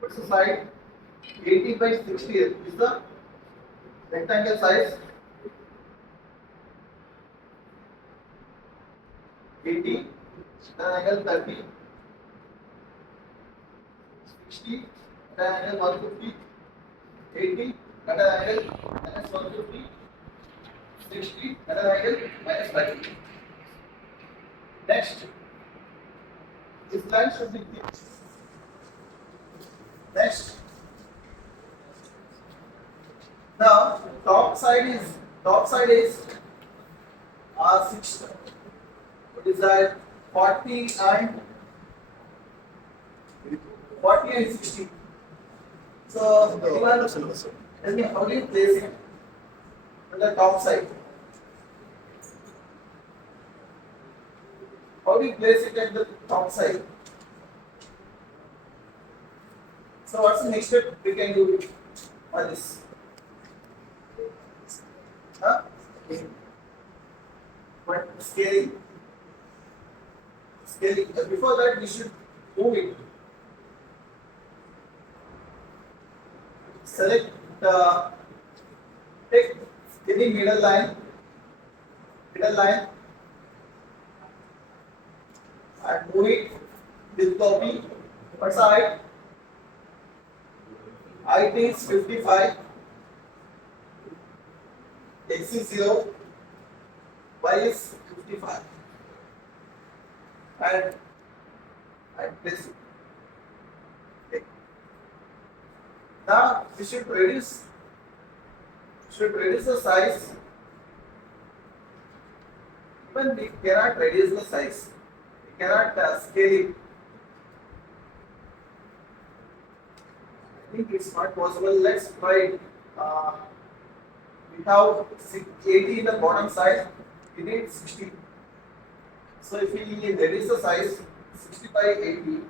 What's the side? 80 by 60 is the rectangle size. 80, then angle 30, 60, then angle 150, 80, then angle minus 150, 60, then angle minus 30. Next, this line should be fixed. Next, now top side is 6. What is that? 40 and 40 and 60. So tell me how do you place it on the top side? How do you place it at the top side? So what's the next step we can do for this? Huh? But scaling. Before that, we should move it. Select take any middle line, and move it with copy. What side? Height is 55, x is 0, y is 55, and place it. Okay. Now we should reduce the size. Even we cannot reduce the size, we cannot scale it. I think it's not possible. Let's try it. We have 80 in the bottom side, we need 60. So if we reduce the size 60 by 80,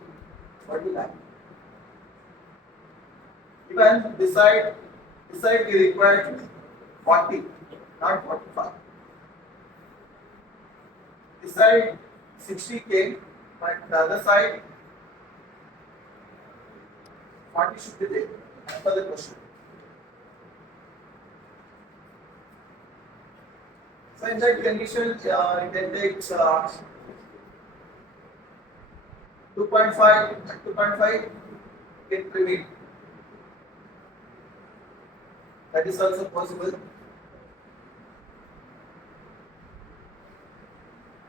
what will happen? Even this side we require 40, not 45. This side 60 came, but the other side 40 should be there as per the question. So in that condition, you can take 2.5 get remade. That is also possible.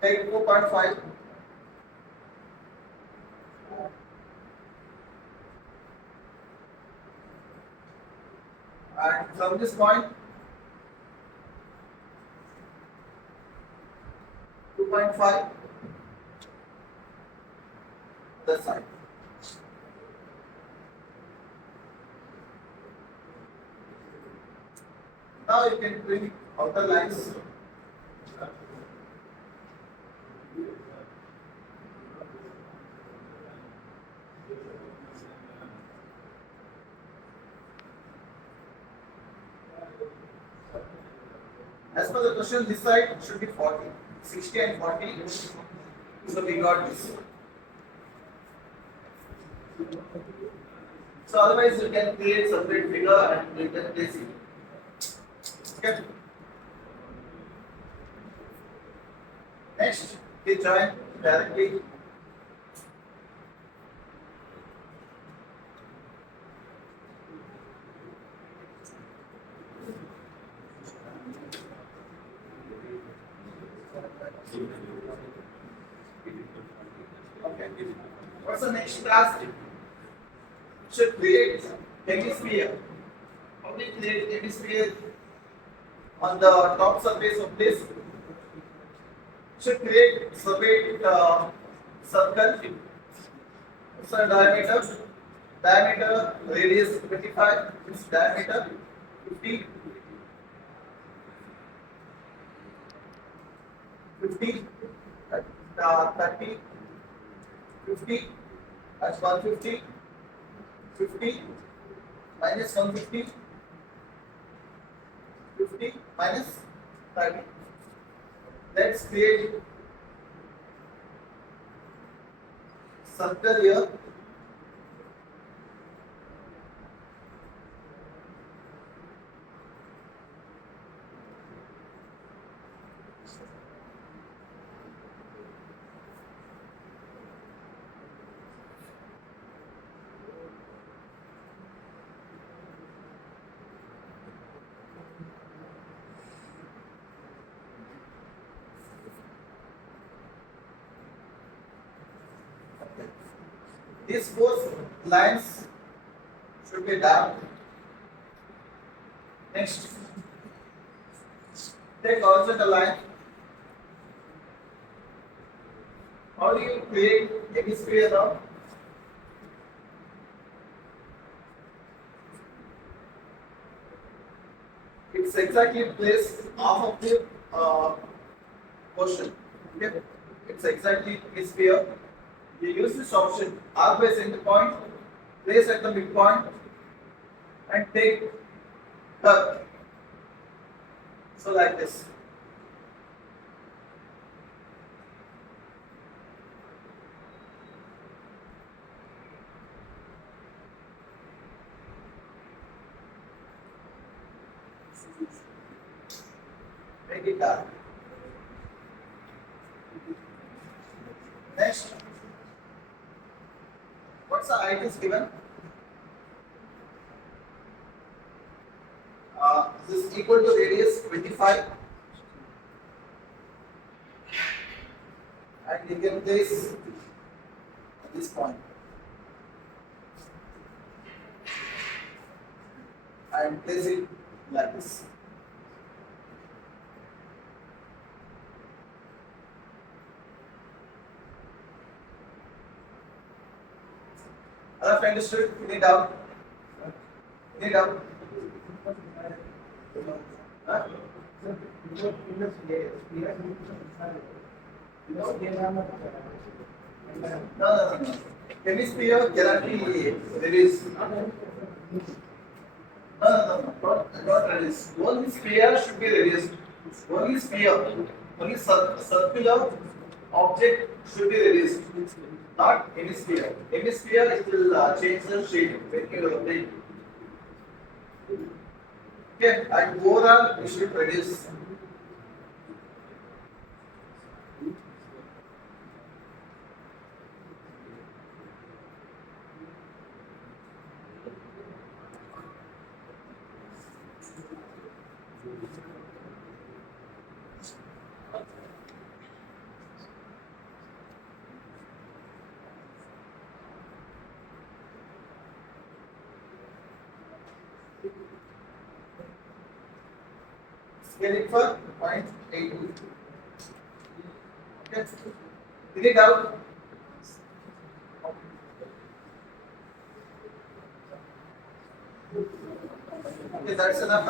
Take 2.5. And from this point, 2.5 the side. Now you can bring outer lines. As per the question, this side should be 40, 60 and 40. So we got this. So otherwise you can create separate figure and you can place it. Okay. Next, we join directly. Okay. What's the next task? Should create hemisphere. How do you create hemisphere on the top surface of this? Should create separate circle. So diameter radius 25, its diameter 50, 30, 50, that's 150, 50 minus 150, 50 minus 30. Let's create circle here. These four lines should be dark. Next, take horizontal line. How do you create hemisphere now? It's exactly placed half of the portion. Okay? It's exactly hemisphere. You use this option arc by center point, place at the midpoint, and take curve. So like this. Make it dark. Next, what's the height is given? This is equal to radius 25, and you can place at this point and place it like this. Other friend understood? Any doubt? Any doubt? Huh? No. Hemisphere cannot be released. No. Not released. Only sphere should be released. Only sphere. Only circular object should be released. Not hemisphere. Hemisphere it will change the shape when you rotate. Okay, and overall we should reduce. Scale it for 0.82. Okay. Any doubt? Okay, that's enough.